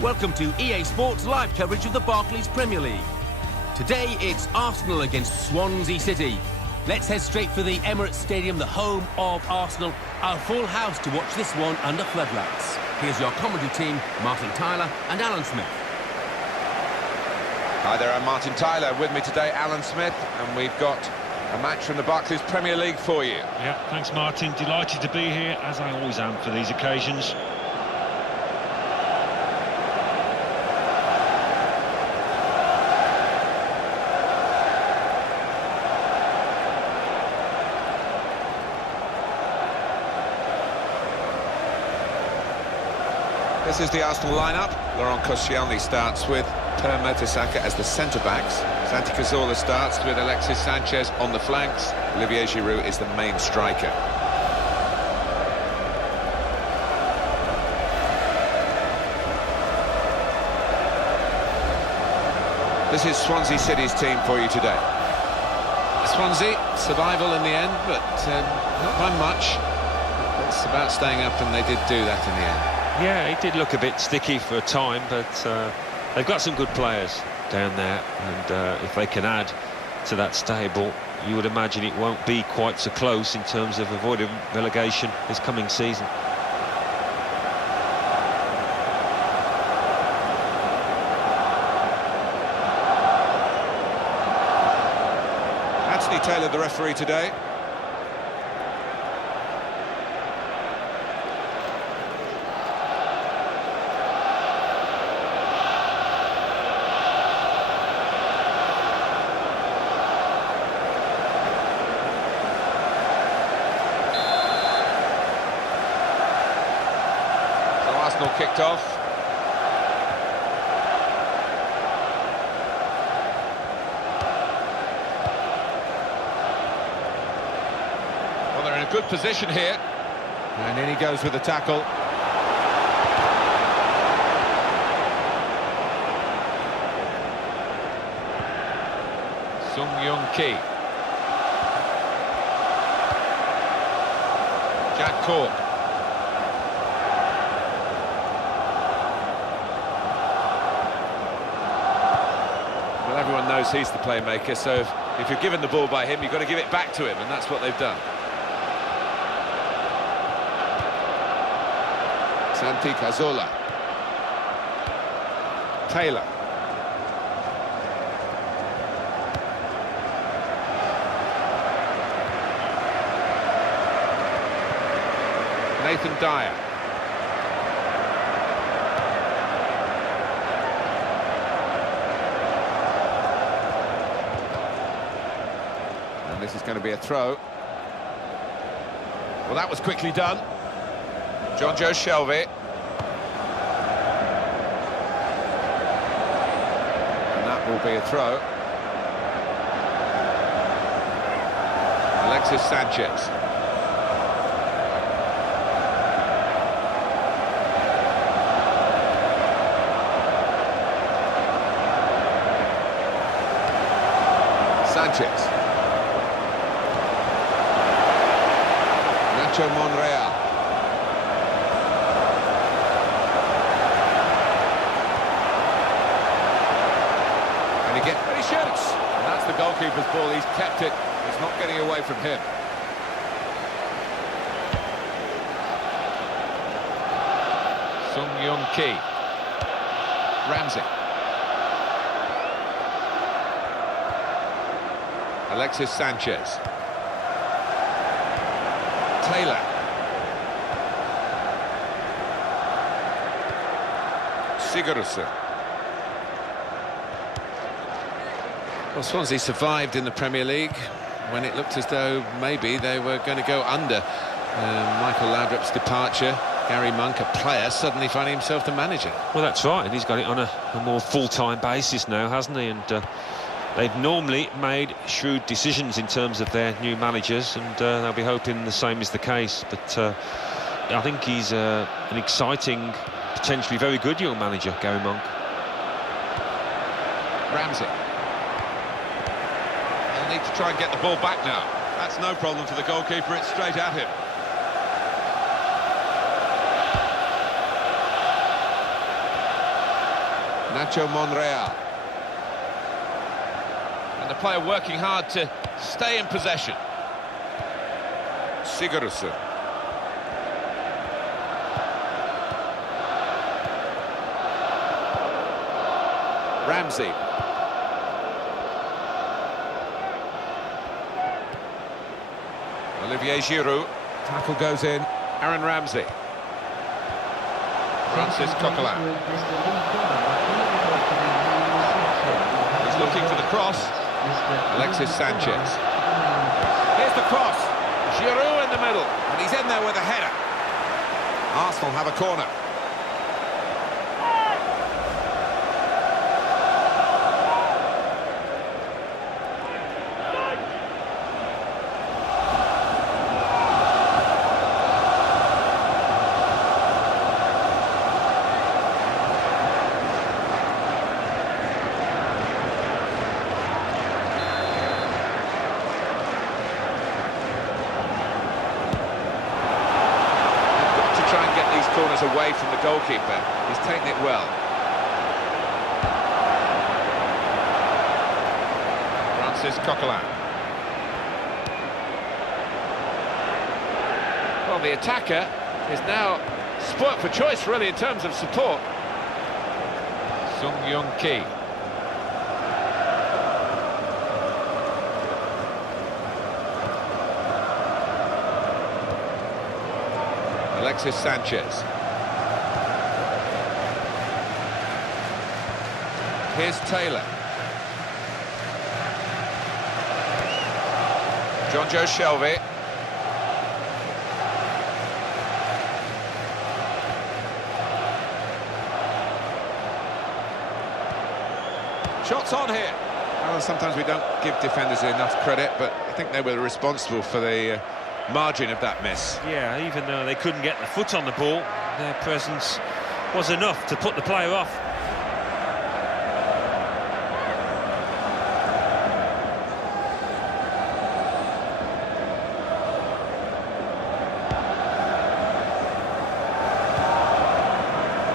Welcome to EA Sports live coverage of the Barclays Premier League. Today it's Arsenal against Swansea City. Let's head straight for the Emirates Stadium, the home of Arsenal. Our full house to watch this one under floodlights. Here's your commentary team, Martin Tyler and Alan Smith. Hi there, I'm Martin Tyler. With me today, Alan Smith, and we've got a match from the Barclays Premier League for you. Yeah, thanks Martin. Delighted to be here, as I always am for these occasions. This is the Arsenal lineup. Laurent Koscielny starts with Per Mertesacker as the centre-backs. Santi Cazorla starts with Alexis Sanchez on the flanks. Olivier Giroud is the main striker. This is Swansea City's team for you today. Swansea, survival in the end, but not by much. It's about staying up, and they did do that in the end. Yeah, it did look a bit sticky for a time, but they've got some good players down there, and if they can add to that stable, you would imagine it won't be quite so close in terms of avoiding relegation this coming season. Anthony Taylor, the referee today. Arsenal kicked off. Well, they're in a good position here. And in he goes with the tackle. Sung-Young-Ki. Jack Cork. Everyone knows he's the playmaker, so if you're given the ball by him, you've got to give it back to him, and that's what they've done. Santi Cazorla. Taylor. Nathan Dyer. This is going to be a throw. Well, that was quickly done. John Joe Shelby. And that will be a throw. Alexis Sanchez. Sanchez. Monreal. And he shoots. And that's the goalkeeper's ball. He's kept it. It's not getting away from him. Sung-Young-Ki. Ramsey. Alexis Sanchez. Taylor. Sigurdsson. Well, Swansea survived in the Premier League when it looked as though maybe they were going to go under. Michael Laudrup's departure, Gary Monk, a player, suddenly finding himself the manager. Well, that's right, and he's got it on a more full-time basis now, hasn't he? And they've normally made shrewd decisions in terms of their new managers, and they'll be hoping the same is the case. But I think he's an exciting, potentially very good young manager, Gary Monk. Ramsey. They'll need to try and get the ball back now. That's no problem for the goalkeeper, it's straight at him. Nacho Monreal. And the player working hard to stay in possession. Sigurdsson. Ramsey. Olivier Giroud. Tackle goes in. Aaron Ramsey. Francis Coquelin. He's looking for the cross. Alexis Sanchez. Here's the cross. Giroud in the middle. And he's in there with a header. Arsenal have a corner. Corners away from the goalkeeper. He's taken it well. Francis Coquelin. Well, the attacker is now spoilt for choice, really, in terms of support. Sung Young Ki. Alexis Sanchez. Here's Taylor. Jonjo Shelvey. Shots on here. Well, sometimes we don't give defenders enough credit, but I think they were responsible for the margin of that miss. Yeah, even though they couldn't get the foot on the ball, their presence was enough to put the player off.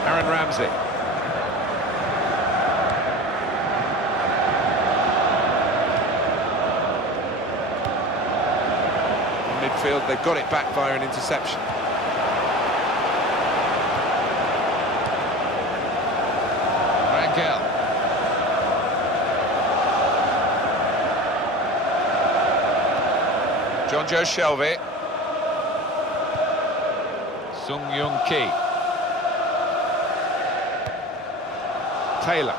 Aaron Ramsey. Midfield, they've got it back via an interception. Rangel. Jonjo Shelvey. Sung Young Ki. Taylor.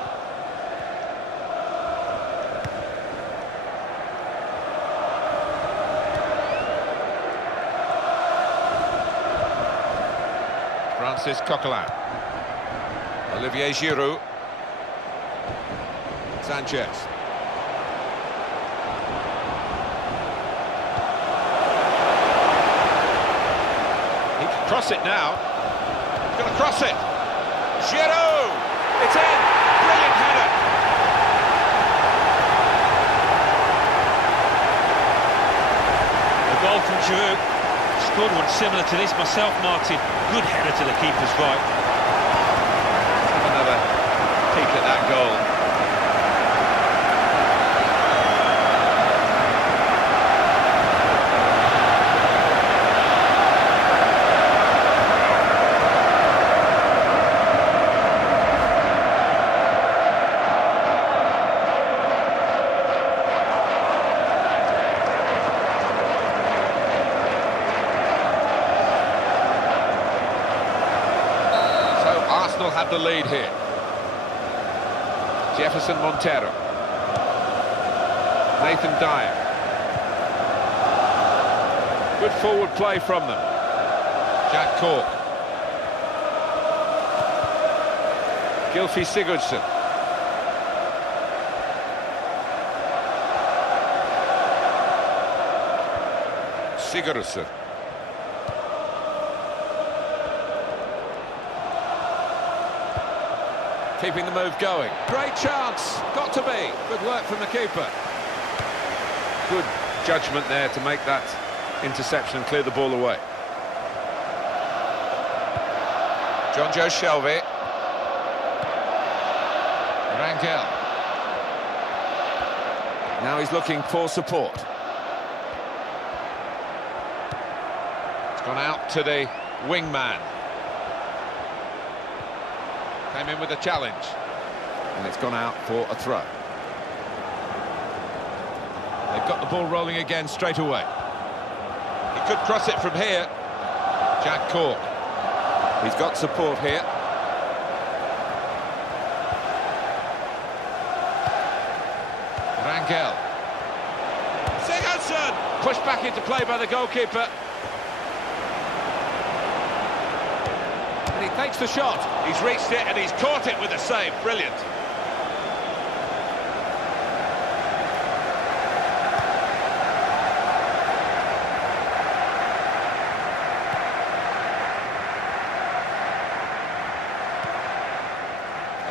Francis Coquelin. Olivier Giroud. Sanchez. He can cross it now. He's going to cross it. Giroud! It's in! Brilliant header! The goal from Giroud. Scored one similar to this myself, Martin. Good header to the keeper's right. Another peek at that goal. Have the lead here. Jefferson Montero. Nathan Dyer. Good forward play from them. Jack Cork. Gylfi Sigurdsson. Sigurdsson. Keeping the move going. Great chance. Got to be. Good work from the keeper. Good judgment there to make that interception and clear the ball away. Jonjo Shelvey. Rangel. Now he's looking for support. It's gone out to the wingman. Came in with a challenge. And it's gone out for a throw. They've got the ball rolling again straight away. He could cross it from here. Jack Cork. He's got support here. Rangel. Sigurdsson! Pushed back into play by the goalkeeper. And he takes the shot. He's reached it and he's caught it with a save. Brilliant.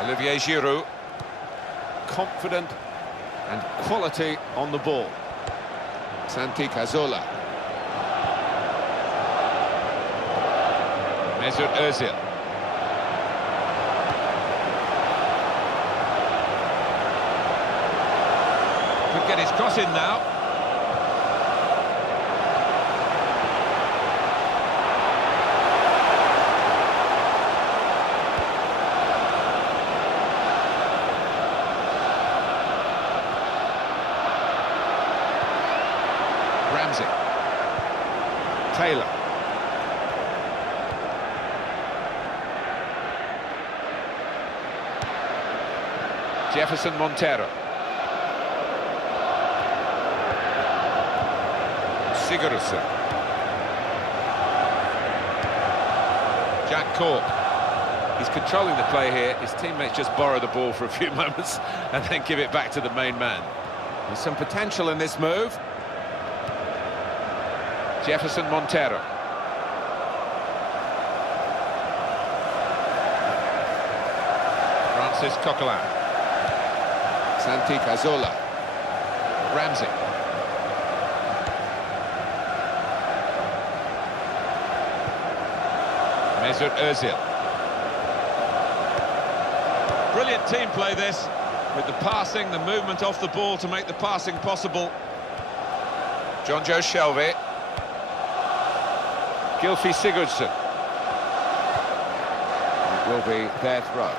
Olivier Giroud, confident and quality on the ball. Santi Cazorla. Mesut Özil. Could get his cross in now. Taylor. Jefferson Montero. Sigurdsson. Jack Cork. He's controlling the play here. His teammates just borrow the ball for a few moments and then give it back to the main man. There's some potential in this move. Jefferson Montero. Francis Coquelin. Santi Cazorla. Ramsey. Mesut Özil. Brilliant team play this, with the passing, the movement off the ball to make the passing possible. Jonjo Shelvey. Gylfi Sigurdsson. It will be their throw.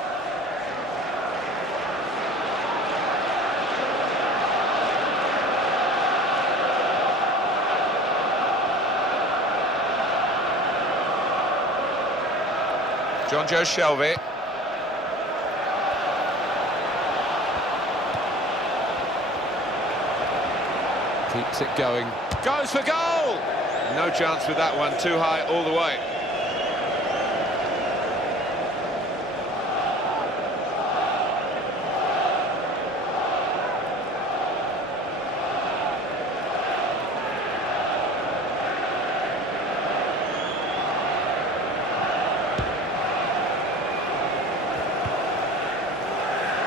Jonjo Shelvey. Keeps it going. Goes for goal! No chance with that one, too high all the way.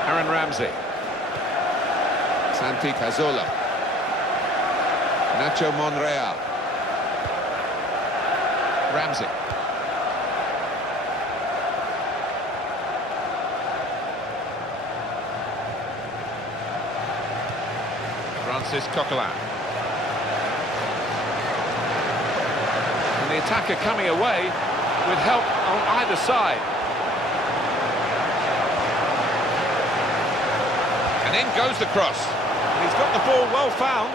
Aaron Ramsey. Santi Cazorla. Nacho Monreal. Ramsey. Francis Coquelin. And the attacker coming away with help on either side. And in goes the cross. And he's got the ball well found.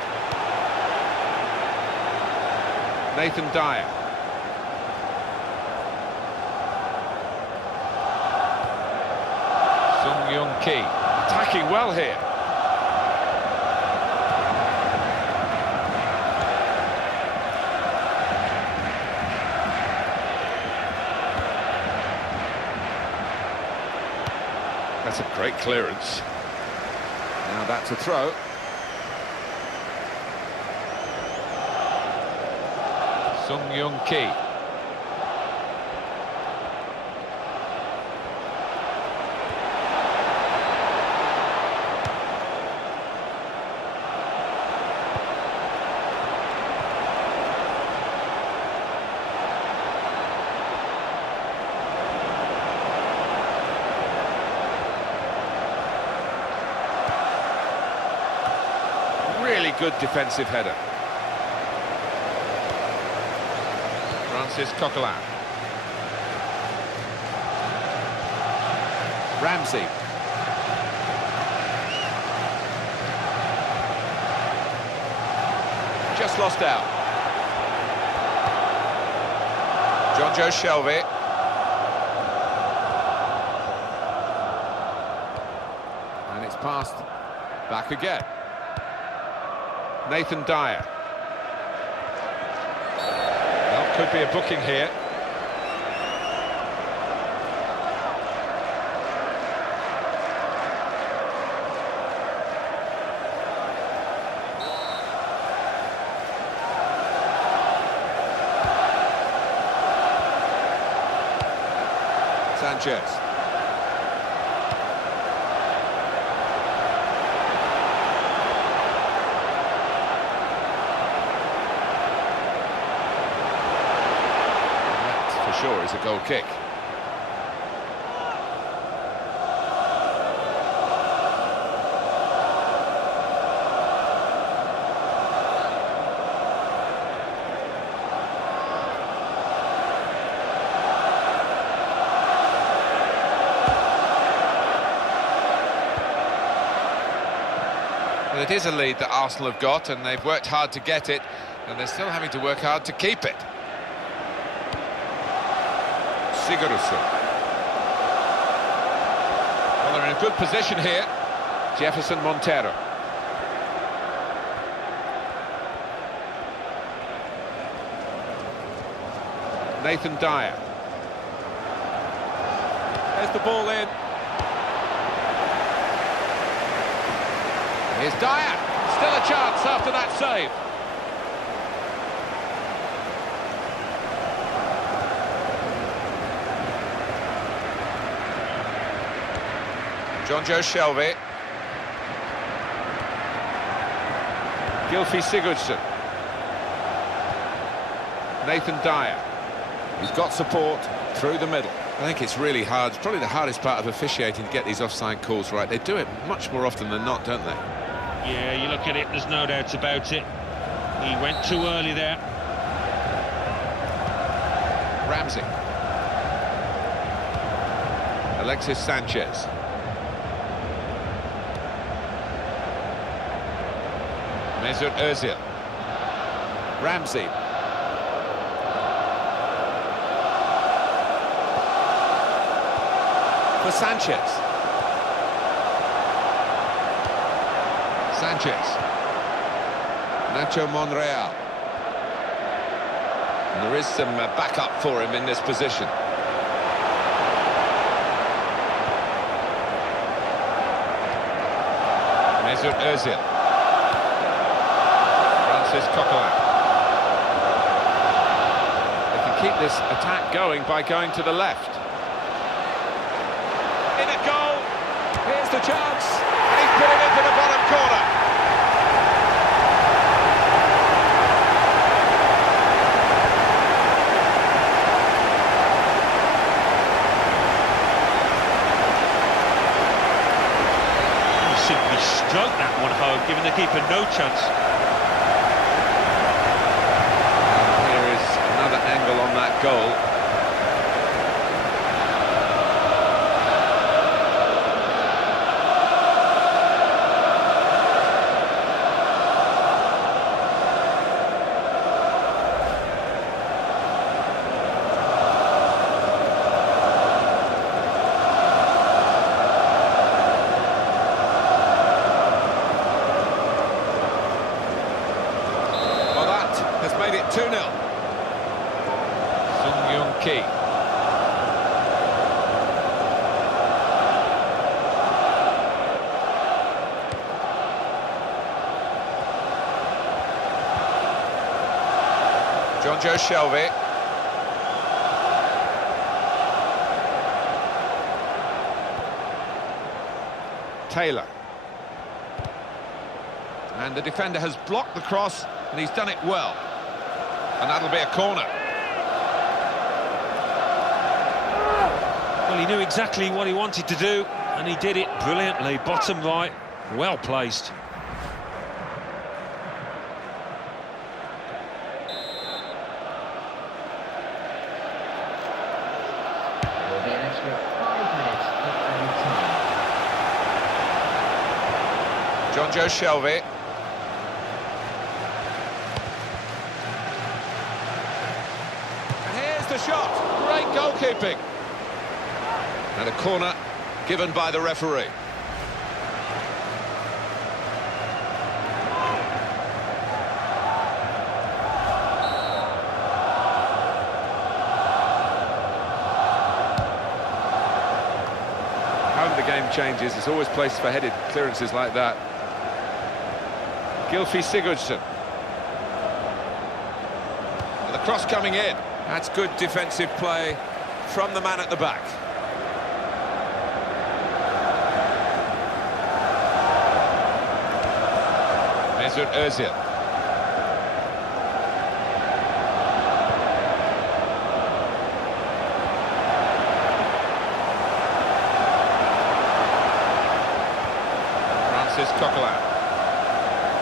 Nathan Dyer. Sung Young Ki attacking well here. That's a great clearance. Now that's a throw. Sung Young Ki. good defensive header. Francis Coquelin. Ramsey. Just lost out. John Joe Shelby. And it's passed back again. Nathan Dyer. Well, could be a booking here. Sanchez. That, for sure, is a goal kick. Well, it is a lead that Arsenal have got, and they've worked hard to get it, and they're still having to work hard to keep it. Sigurdsson. Well, they're in a good position here. Jefferson Montero. Nathan Dyer. There's the ball in. Here's Dyer. Still a chance after that save. John Joe Shelby. Gylfi Sigurdsson. Nathan Dyer. He's got support through the middle. I think it's really hard. It's probably the hardest part of officiating to get these offside calls right. They do it much more often than not, don't they? Yeah, you look at it, there's no doubt about it. He went too early there. Ramsey. Alexis Sanchez. Mesut Ozil. Ramsey. For Sanchez. Sanchez. Nacho Monreal. And there is some backup for him in this position. Mesut Ozil. Francis Coquelin. They can keep this attack going by going to the left. In a goal. Here's the chance. He's put it into the bottom corner. He simply stroked that one home, giving the keeper no chance. And here is another angle on that goal. Made it 2-0. Sung-Yoon-Ki. John Joe Shelby. Taylor. And the defender has blocked the cross, and he's done it well. And that'll be a corner. Well, he knew exactly what he wanted to do, and he did it brilliantly. Bottom right, well placed. Jonjo Shelvey. And here's the shot. Great goalkeeping. And a corner given by the referee. How the game changes, there's always places for headed clearances like that. Gylfi Sigurdsson. And the cross coming in. That's good defensive play from the man at the back. Mesut Özil. Francis Coquelin.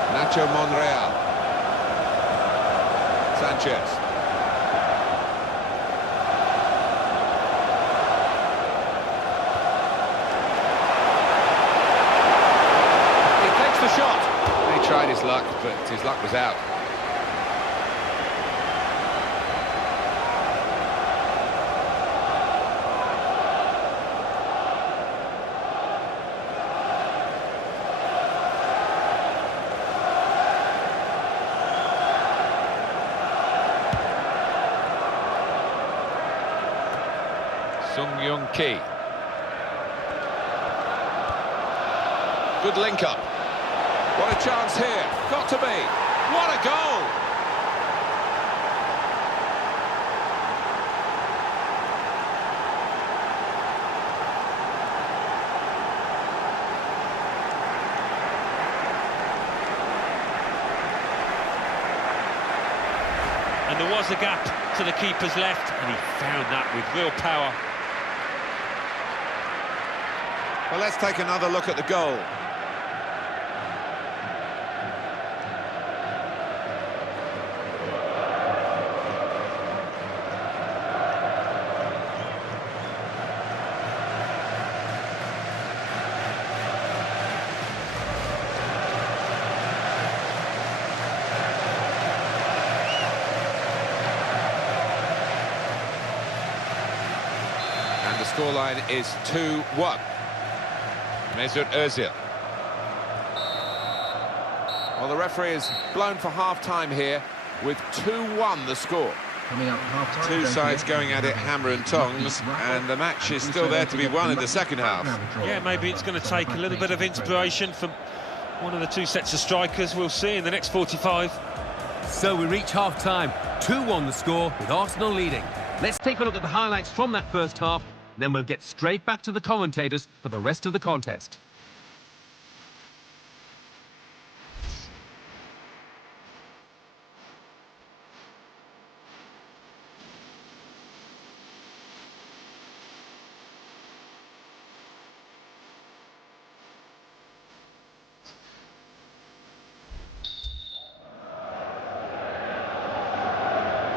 Nacho Monreal. Sanchez. He takes the shot. He tried his luck, but his luck was out. Sung-Young-Ki. Good link up. What a chance here. Got to be. What a goal! And there was a gap to the keeper's left, and he found that with real power. Well, let's take another look at the goal. And the scoreline is 2-1. Mesut Özil. Well, the referee has blown for half-time here with 2-1 the score. Coming up half-time. Two sides going at it hammer and tongs, and the match is still there to be won in the second half. Yeah, maybe it's going to take a little bit of inspiration from one of the two sets of strikers. We'll see in the next 45. So we reach half-time. 2-1 the score, with Arsenal leading. Let's take a look at the highlights from that first half. Then we'll get straight back to the commentators for the rest of the contest.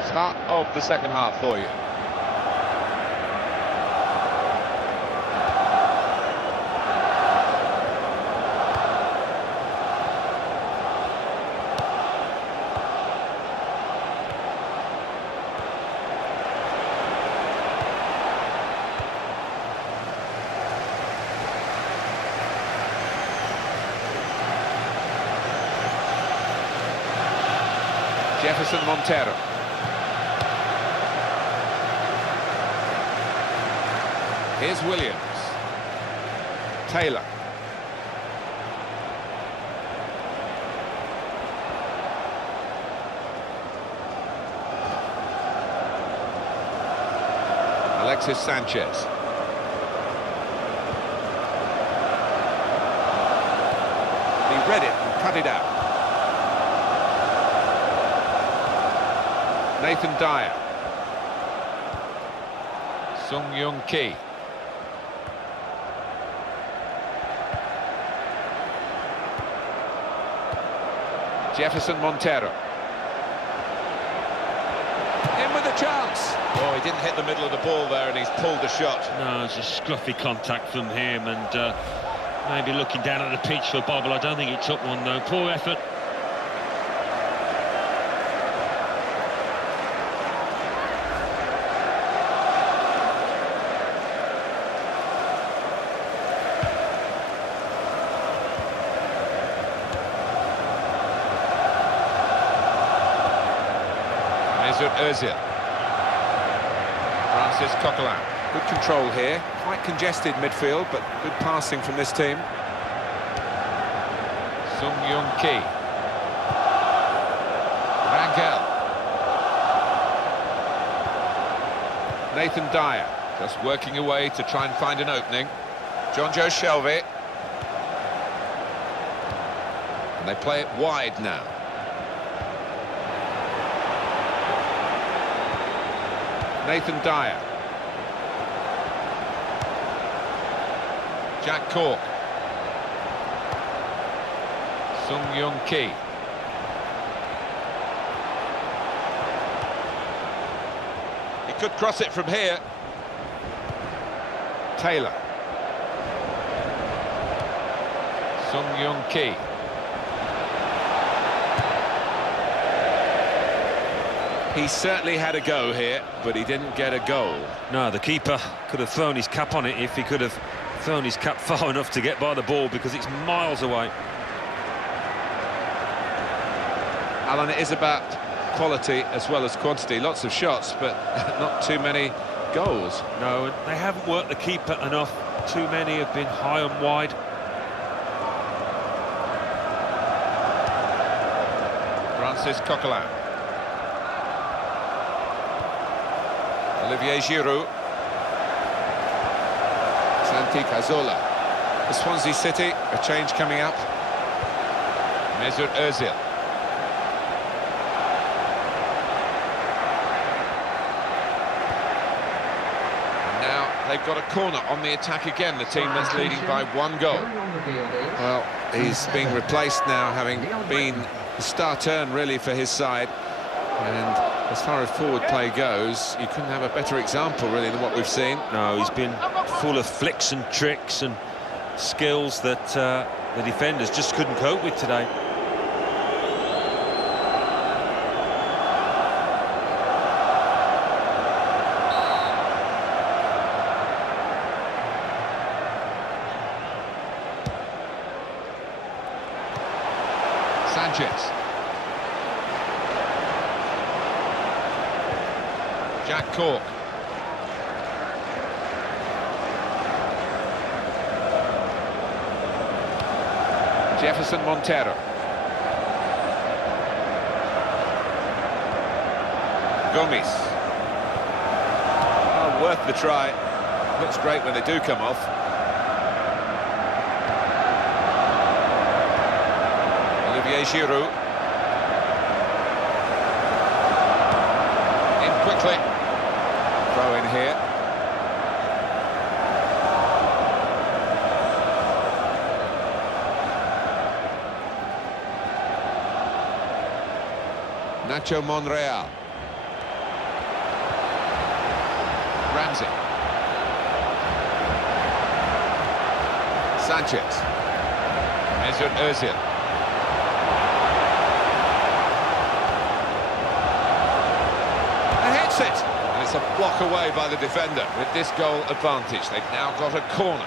Start of the second half for you. Jefferson Montero. Here's Williams. Taylor. Alexis Sanchez. He read it and cut it out. Nathan Dyer. Sung-Young-Ki. Jefferson Montero. In with a chance. Oh, he didn't hit the middle of the ball there, and he's pulled the shot. No, it's a scruffy contact from him, and Maybe looking down at the pitch for Bobble. I don't think he took one, though. Poor effort. Ozil. Francis Coquelin. Good control here. Quite congested midfield, but good passing from this team. Sung Young Ki. Rangel. Nathan Dyer. Just working away to try and find an opening. John Joe Shelvey. And they play it wide now. Nathan Dyer. Jack Cork. Sung Young Ki. He could cross it from here. Taylor. Sung Young Ki. He certainly had a go here, but he didn't get a goal. No, the keeper could have thrown his cap on it if he could have thrown his cap far enough to get by the ball, because it's miles away. Alan, it is about quality as well as quantity. Lots of shots, but not too many goals. No, and they haven't worked the keeper enough. Too many have been high and wide. Francis Coquelin. Olivier Giroud. Santi Cazorla. The Swansea City, a change coming up. Mesut Ozil. And now they've got a corner on the attack again, the team that's leading by 1 goal. Well, he's being replaced now, having been the star turn really for his side. And as far as forward play goes, you couldn't have a better example really than what we've seen. No, he's been full of flicks and tricks and skills that the defenders just couldn't cope with today. Sanchez. Jack Cork. Jefferson Montero. Gomes. Oh, worth the try. Looks great when they do come off. Olivier Giroud. In quickly. Throw in here. Nacho Monreal. Ramsey. Sanchez. Mesut Ozil. And hits it. And it's a block away by the defender. With this goal advantage, they've now got a corner.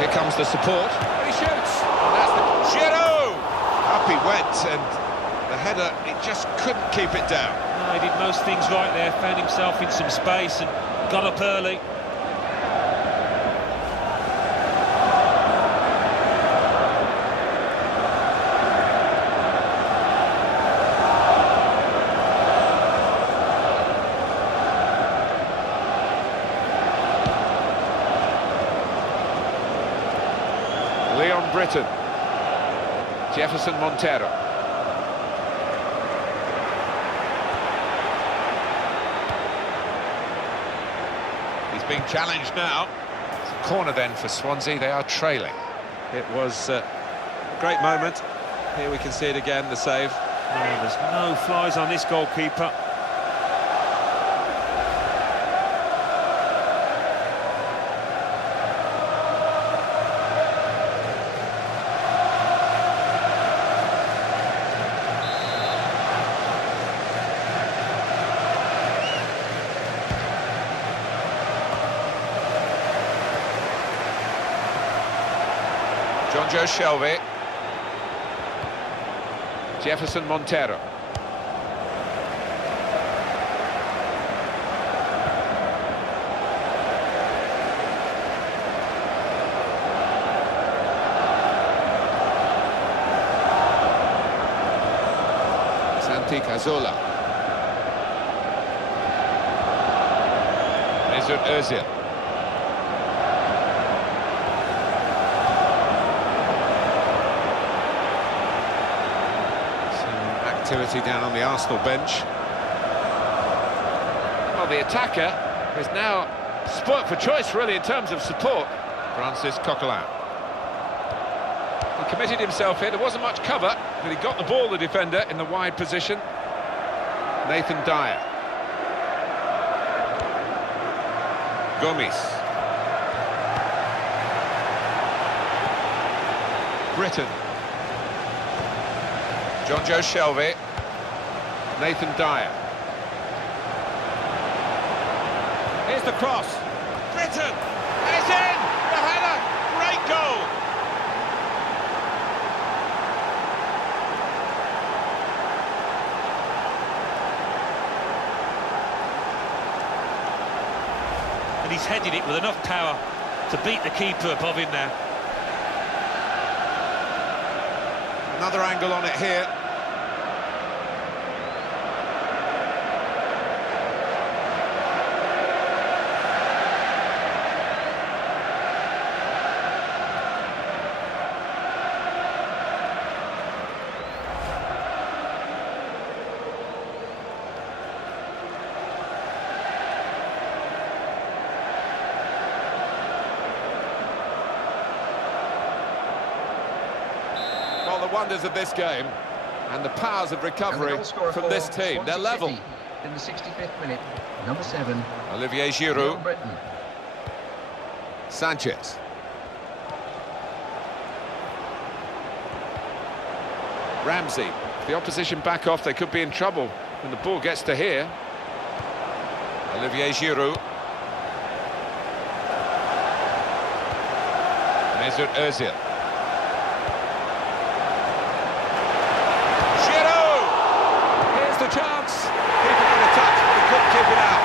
Here comes the support. And he shoots. And that's the Giroud! Up he went, and the header, it just couldn't keep it down. No, he did most things right there, found himself in some space and got up early. Leon Britton. Jefferson Montero. He's being challenged now. It's a corner then for Swansea, they are trailing. It was a great moment. Here we can see it again, the save. No, there's no flies on this goalkeeper. Joe Shelby. Jefferson Montero. Santi Cazorla. Mesut Özil. Activity down on the Arsenal bench. Well, the attacker is now spoilt for choice, really, in terms of support. Francis Coquelin. He committed himself here. There wasn't much cover, but he got the ball, the defender, in the wide position. Nathan Dyer. Gomes. Britton. Joe Shelby. Nathan Dyer. Here's the cross. Britton! It's in! The header! Great goal! And he's headed it with enough power to beat the keeper above him now. Another angle on it here. The wonders of this game and the powers of recovery from this team. They're level. In the 65th minute, number 7. Olivier Giroud. Sanchez. Ramsey. If the opposition back off, they could be in trouble when the ball gets to here. Olivier Giroud. Mesut Özil. Chance. Keeper got a touch, but he couldn't keep it out.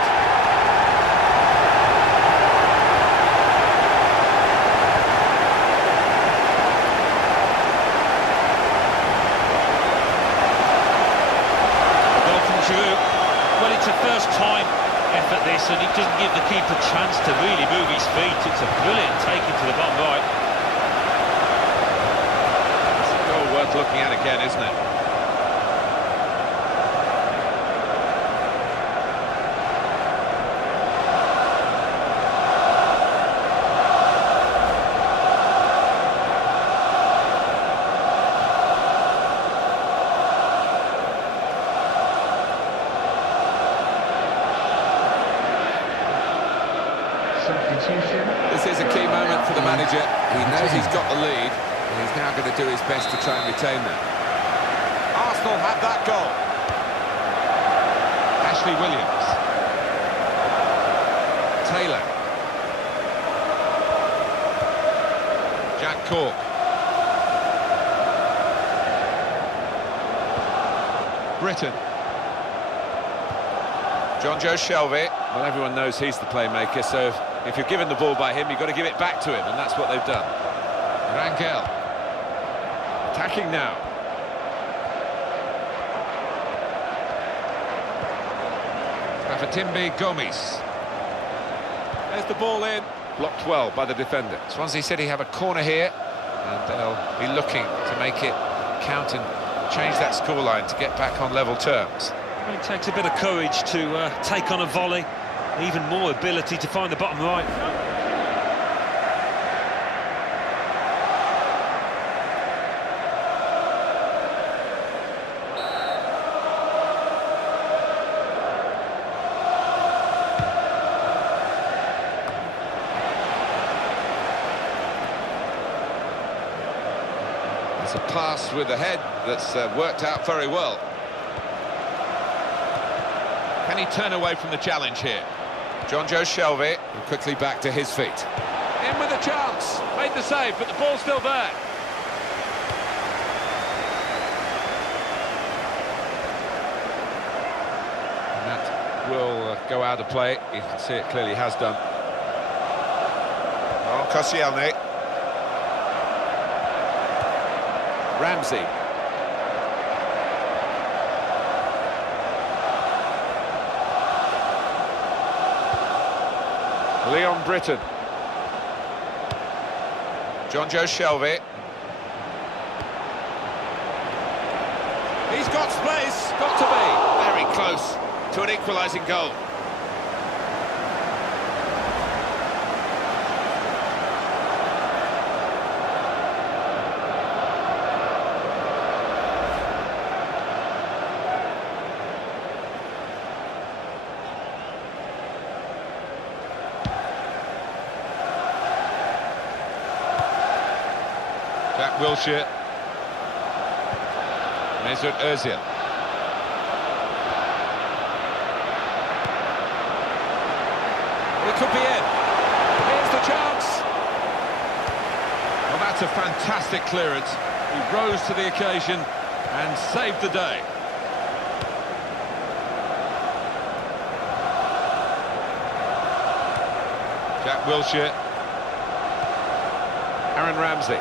Goal from Giroud. Well, it's a first-time effort, this, and it doesn't give the keeper a chance to really move his feet. It's a brilliant take into the bottom right. It's a goal worth looking at again, isn't it? This is a key moment for the manager. He knows he's got the lead, and he's now going to do his best to try and retain that. Arsenal have that goal. Ashley Williams. Taylor. Jack Cork. Britton. Joe Shelby. Well, everyone knows he's the playmaker, so if you're given the ball by him, you've got to give it back to him, and that's what they've done. Rangel. Attacking now. Rafatimbi Gomes. There's the ball in. Blocked well by the defender. Swansea City have a corner here, and they'll be looking to make it count and change that scoreline to get back on level terms. It takes a bit of courage to take on a volley, even more ability to find the bottom right. It's a pass with the head that's worked out very well. Can he turn away from the challenge here? John Joe Shelvey, and quickly back to his feet. In with a chance, made the save, but the ball's still there. And that will go out of play. You can see it clearly has done. Oh, Koscielny. Ramsey. Leon Britton. John Joe Shelvey. He's got space, got to be. Very close to an equalising goal. Jack Wilshere. Mesut Ozil. It could be in. Here's the chance. Well, that's a fantastic clearance. He rose to the occasion and saved the day. Jack Wilshere. Aaron Ramsey.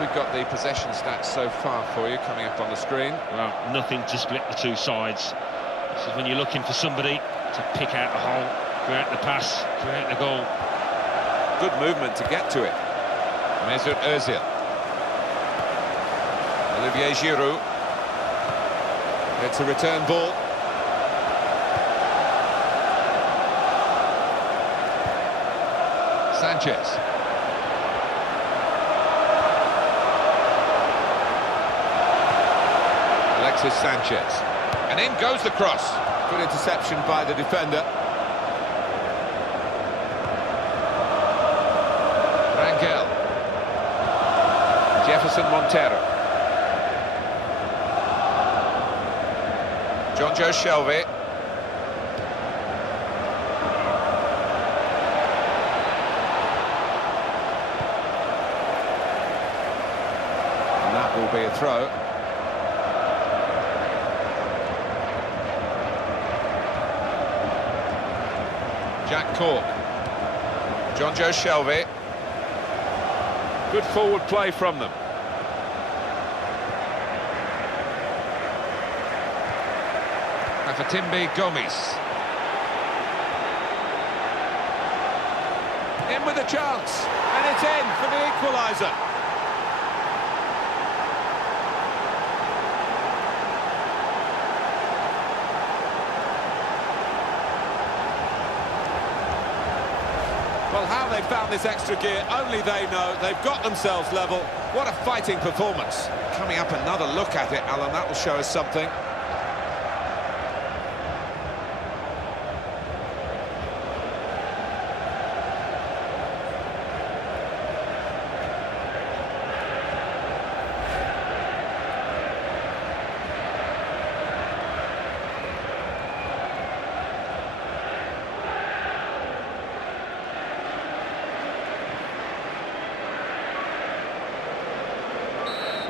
We've got the possession stats so far for you coming up on the screen. Well, nothing to split the two sides. This is when you're looking for somebody to pick out the hole, create the pass, create the goal. Good movement to get to it. Mesut Ozil. Olivier Giroud. It's a return ball. Sanchez. Alexis Sanchez. And in goes the cross. Good interception by the defender. Rangel. Jefferson Montero. John Joe Shelvey. And that will be a throw. Jack Cork. John Joe Shelvey. Good forward play from them. Afatimbe Gomes. In with a chance, and it's in for the equaliser. Well, how they found this extra gear, only they know. They've got themselves level. What a fighting performance. Coming up, another look at it, Alan. That will show us something.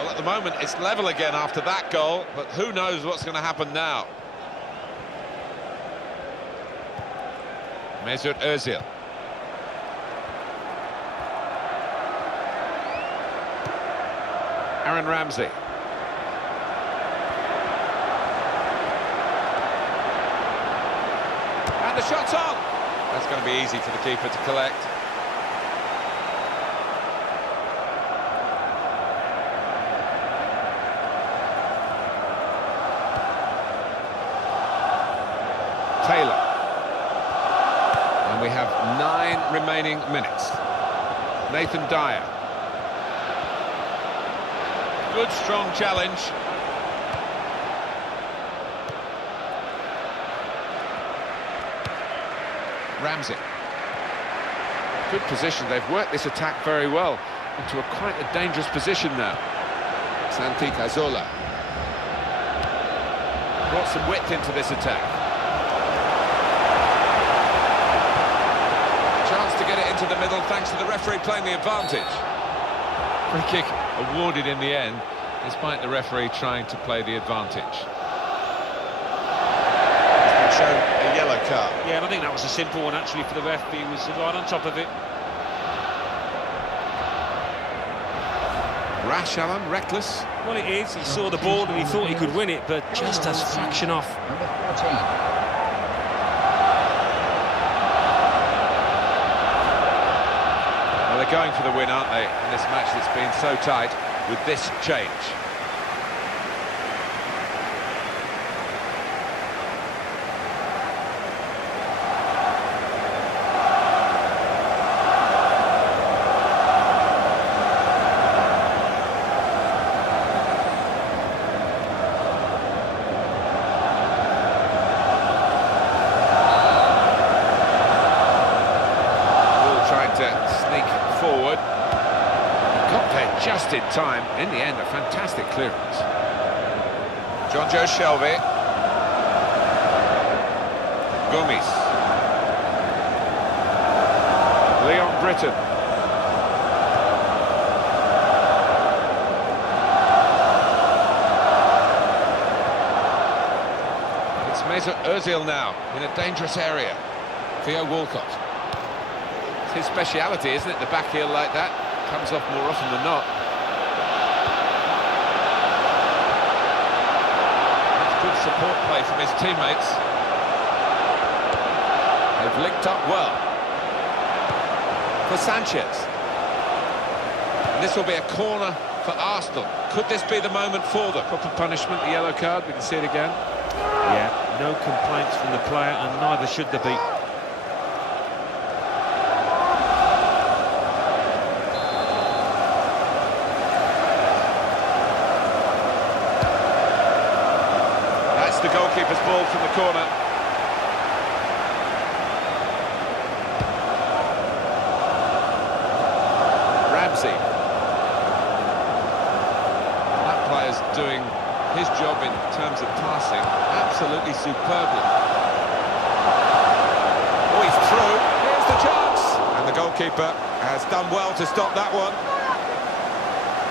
At the moment, it's level again after that goal, but who knows what's going to happen now. Mesut Ozil. Aaron Ramsey. And the shot's on. That's going to be easy for the keeper to collect. remaining minutes. Nathan Dyer. Good, strong challenge. Ramsey. Good position. They've worked this attack very well into quite a dangerous position now. Santi Cazorla. Brought some width into this attack. Chance to get it into the middle thanks to the referee playing the advantage. Free kick awarded in the end, despite the referee trying to play the advantage. He's been shown a yellow card. Yeah, and I think that was a simple one actually for the ref. He was right on top of it. Rash, Alan, reckless. Well, it is. He saw the ball and he thought he could win it, but just a fraction off. Number 14. Well, they're going for the win, aren't they, in this match that's been so tight with this change. Forward, got there just in time. In the end, a fantastic clearance. John Joe Shelby, Gomes, Leon Britton, it's Mesut Ozil now in a dangerous area. Theo Walcott. His speciality, isn't it? The back heel like that comes off more often than not. That's good support play from his teammates. They've linked up well. For Sanchez. And this will be a corner for Arsenal. Could this be the moment for them? Proper punishment, the yellow card. We can see it again. Yeah, no complaints from the player, and neither should there be. The goalkeeper's ball from the corner. Ramsey. That player's doing his job in terms of passing absolutely superbly. Oh, he's through. Here's the chance. And the goalkeeper has done well to stop that one.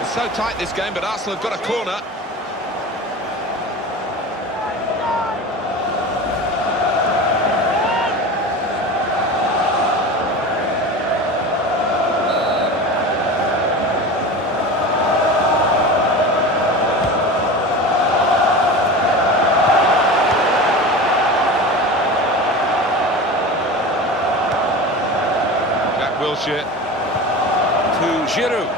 It's so tight this game, but Arsenal have got a corner. Wilshere to Giroud.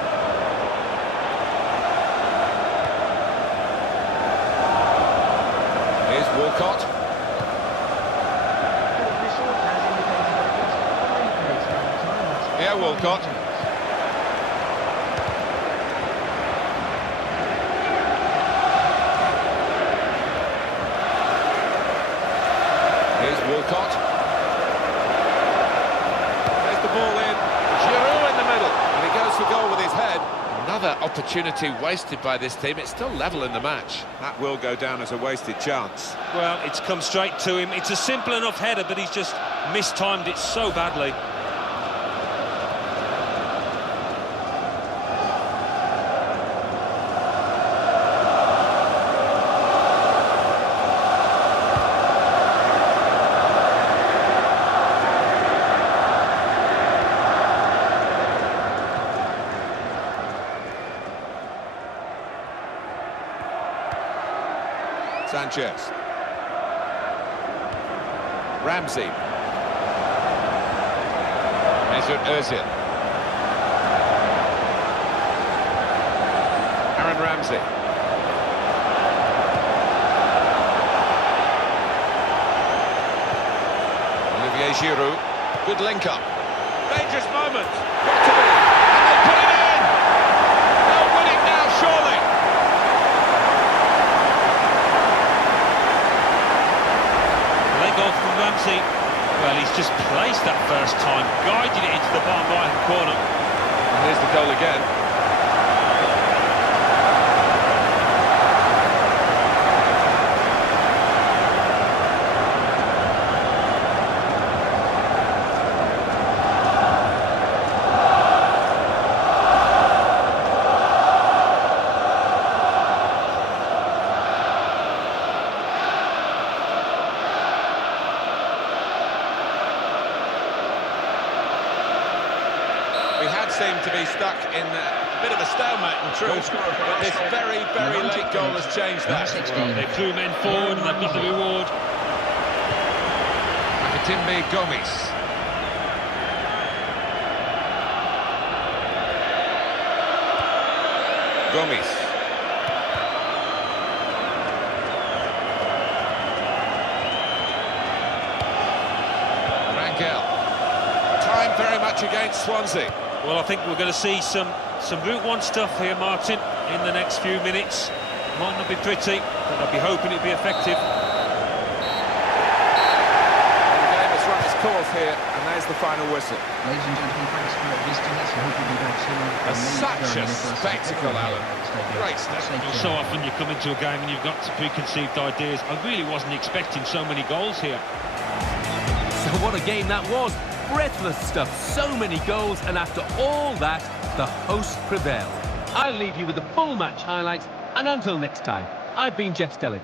Here's Walcott. Yeah, Walcott. Here's Walcott. There's the ball in. Giroud in the middle, and he goes for goal with his head. Another opportunity wasted by this team. It's still level in the match. That will go down as a wasted chance. Well, it's come straight to him. It's a simple enough header, but he's just mistimed it so badly. Sanchez. Ramsey. Mesut Ozil. Aaron Ramsey. Olivier Giroud. Good link up. Dangerous moment. Got to be. And they put it in. They'll win it now, surely. Late goal from Ramsey. Well, he's just placed that first time, guided it into the bottom right-hand corner. And here's the goal again. We had seemed to be stuck in a bit of a stalemate in truth, but this very, very late goal has changed that. Well, they threw men forward and they've got the reward. Timbe Gomes. Gomes. Rangel. Time very much against Swansea. Well, I think we're going to see some Route 1 stuff here, Martin, in the next few minutes. Might not be pretty, but I'll be hoping it'll be effective. The game has run its course here, and there's the final whistle. Ladies and gentlemen, thanks for visiting us. I hope you'll be back soon. Such a spectacle, Alan. Great stuff. So often you come into a game and you've got preconceived ideas. I really wasn't expecting so many goals here. So what a game that was. Breathless stuff, so many goals, and after all that, the hosts prevailed. I'll leave you with the full match highlights, and until next time, I've been Jeff Stelling.